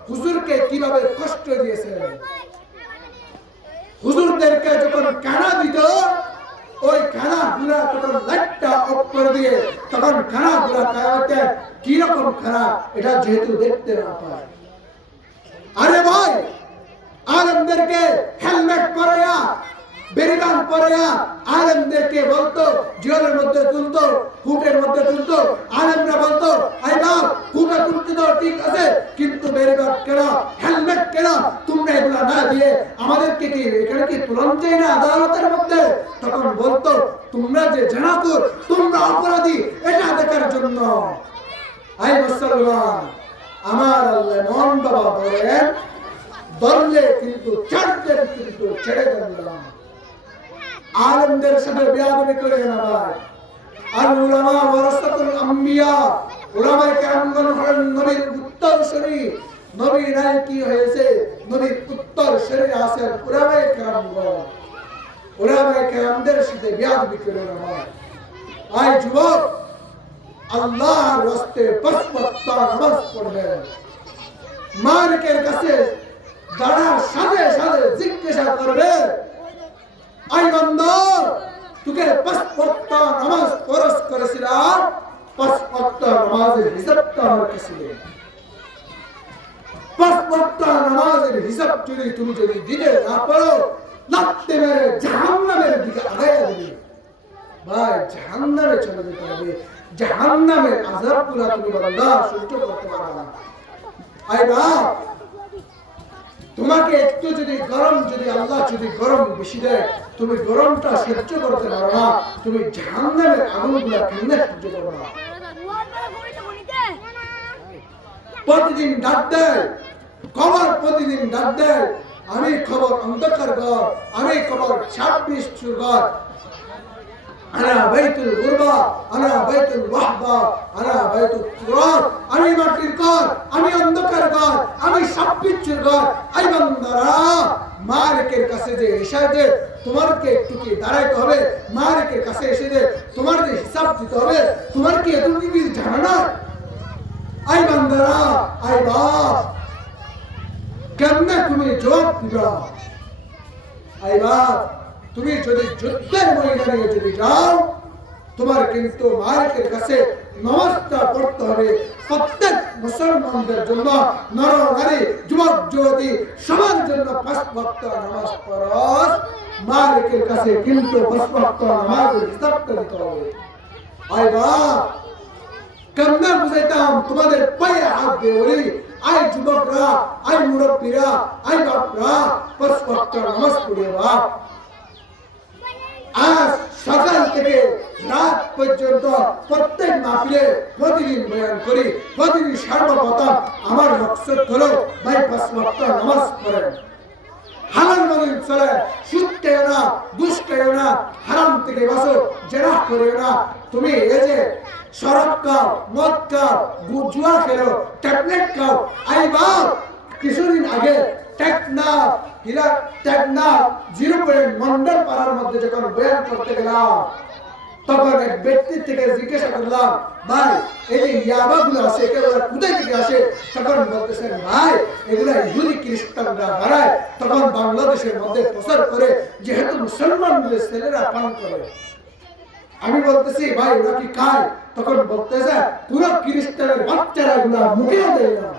হুজুরকে কিভাবে কষ্ট দিয়েছে। হুজুরদেরকে যখন কানা দিত, ওই কানা গুলা তখন লাইটটা অফ করে দিয়ে তখন কানা গুলা কায়াতে কিরকম খারাপ এটা যেহেতু দেখতে না পায়। আরে ভাই, আলেমদেরকে হেলমেট পরায়া বেরিবান পরায়া আলেমদেরকে বলতো জিওলের মধ্যে তুলতো, কুটের মধ্যে তুলতো। আলেমরা বলতো আই বাপ কুটা তুলতে তো ঠিক আছে, কিন্তু বেরিবান কেন, হেলমেট কেন, তোমরা এগুলা না দিয়ে আমাদেরকে কি এখানে কি তুলন চাই না আদালতের মধ্যে? তখন বলতো তোমরা যে জানাতুর, তোমরা অপরাধী, এটা দেখার জন্য। আই মুসলমান, আমার আল্লাহ মোহন বাবা বলেন ধরলে কিন্তু ছাড়তে কিন্তু ছেড়ে দেন না। আলেমদের সাথে বেয়াদবি করে না ভাই। আর উলামা ওয়ারাসাতুল আম্বিয়া, উলামায়ে কেরামগণ হলেন নবীর উত্তরসূরি। নবী নাই কি হয়েছে, নবীর উত্তরসূরি আছেন উলামায়ে কেরামগণ। উলামায়ে কেরামদের সাথে বেয়াদবি করে না ভাই। আই যুবক, আল্লাহর রাস্তায় 5 ওয়াক্ত নামাজ পড়বেন। মালিকের কাছে দাঁড়ার সাথে সাথে জিজ্ঞাসা করবে, আই বান্দা তোকে 5 ওয়াক্ত নামাজ ফরজ করেছিলাম, 5 ওয়াক্ত নামাজের হিসাবটা আমার কাছে দে। 5 ওয়াক্ত নামাজের হিসাব তুমি যদি দিতে না পারো, লাত্তি মেরে জাহান্নামের দিকে আগাইয়া দিবে। ভাই, জাহান্নামে চলে যেতে হবে। জাহান্নামের আযাবগুলো তুমি বান্দা সহ্য করতে পারবে না। আই বাপ, তোমাকে একটু যদি গরম, যদি আল্লাহ যদি গরম বেশি দেয়, তুমি গরমটা সহ্য করতে পারো না, তুমি জাহান্নামের আগুনগুলো কেমনে সহ্য করবে না? প্রতিদিন ডাক দেয় খবর, প্রতিদিন ডাক দেয় আমি খবর অন্ধকার ঘর, আমি খবর 26 চুরঘর, আনা বাইতুল গুরবা, আনা বাইতুল ওয়াহবা, আনা বাইতুল তুরাব, আমি মাটির ঘর, আমি অন্ধকার ঘর, আমি 26 ঘর। আই বান্দারা, মালিকের কাছে যে এসে যে তোমারকে একটু কি দাঁড়াইতে হবে, মালিকের কাছে এসে যে তোমার যে হিসাব দিতে হবে, তোমার কি এতটুকু কি জানা না? আই বান্দারা, আই বাপ, কেমনে তুমি জবাব দিবা? আই বাপ, তুমি যদি যুদ্ধের ময়দানে যদি যাও, তোমার কিন্তু মালিকের কাছে নামাজটা পড়তে হবে। প্রত্যেক মুসলমানদের জন্য, নর নারী যুবক যুবতী সবার জন্য 5 ওয়াক্ত নামাজ ফরজ। মালিকের কাছে কিন্তু 5 ওয়াক্ত নামাজের হিসাবটা দিতে হবে। আই বাপ, কেমনে বুঝাইতাম তোমাদের পায়ে হাত দিয়ে বলি, আই যুবকরা, আই মুরব্বীরা, আই বাপরা, 5 ওয়াক্ত নামাজ পড়ে বাপ। আজ সকাল থেকে রাত পর্যন্ত প্রত্যেক মাহফিলে প্রতিদিন বয়ান করি, প্রতিদিন সর্বপ্রথম আমার মকসদ হলো ভাই 5 ওয়াক্ত নামাজ পড়েন, হালাল মালিক চলে, সুদ খেও না, ঘুষ খেও না, হারাম থেকে বাঁচো, জেনা করিও না। তুমি এই যে শরাব খাও, মদ খাও, জুয়া খেলো, ট্যাবলেট খাও। আই বাপ, কিছুদিন আগে টেকনাফ 0 পয়েন্ট মন্ডল পাড়ার মধ্যে যখন বয়ান করতে গেলাম, তখন এক ব্যক্তি থেকে জিজ্ঞাসা করলাম, ভাই এই যে ইয়াবাগুলো আছে এগুলো কোথায় থেকে আসে? তখন বলতেছেন, ভাই এগুলা ইহুদি খ্রিস্টানরা বাড়ায়, তখন বাংলাদেশের মধ্যে প্রচার করে, যেহেতু মুসলমানদের ছেলেরা পান করে। আমি বলতেছি, ভাই ওরা কি খায়? তখন বলতেছে, পুরো খ্রিস্টানের বাচ্চারা এগুলা মুখেও দেয় না,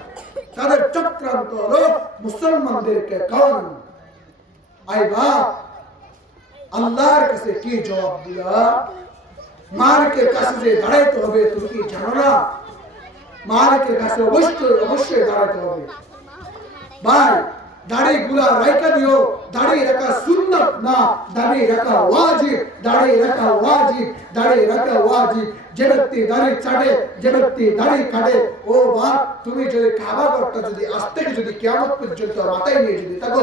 তাদের চক্রান্ত হলো মুসলমানদেরকে খাওয়ানো। আই বাপ, আল্লাহর কাছে কি জবাব দিলা? মালিকের কাছে যে দাঁড়াইতে হবে, তুমি কি জানো না? মালিকের কাছে অবশ্যই অবশ্যই দাঁড়াইতে হবে। ভাই, দাড়ি গুলা রাখা দিও, দাড়ি রাখা সুন্নাত না, দাড়ি রাখা ওয়াজিব, দাড়ি রাখা ওয়াজিব, দাড়ি রাখা ওয়াজিব। যে ব্যক্তি দাড়ি ছাড়ে, যে ব্যক্তি দাড়ি কাটে, ও বাপ, তুমি যদি কাবা ঘরটা যদি আজ থেকে যদি কিয়ামত পর্যন্ত মাথায় নিয়ে যদি থাকো,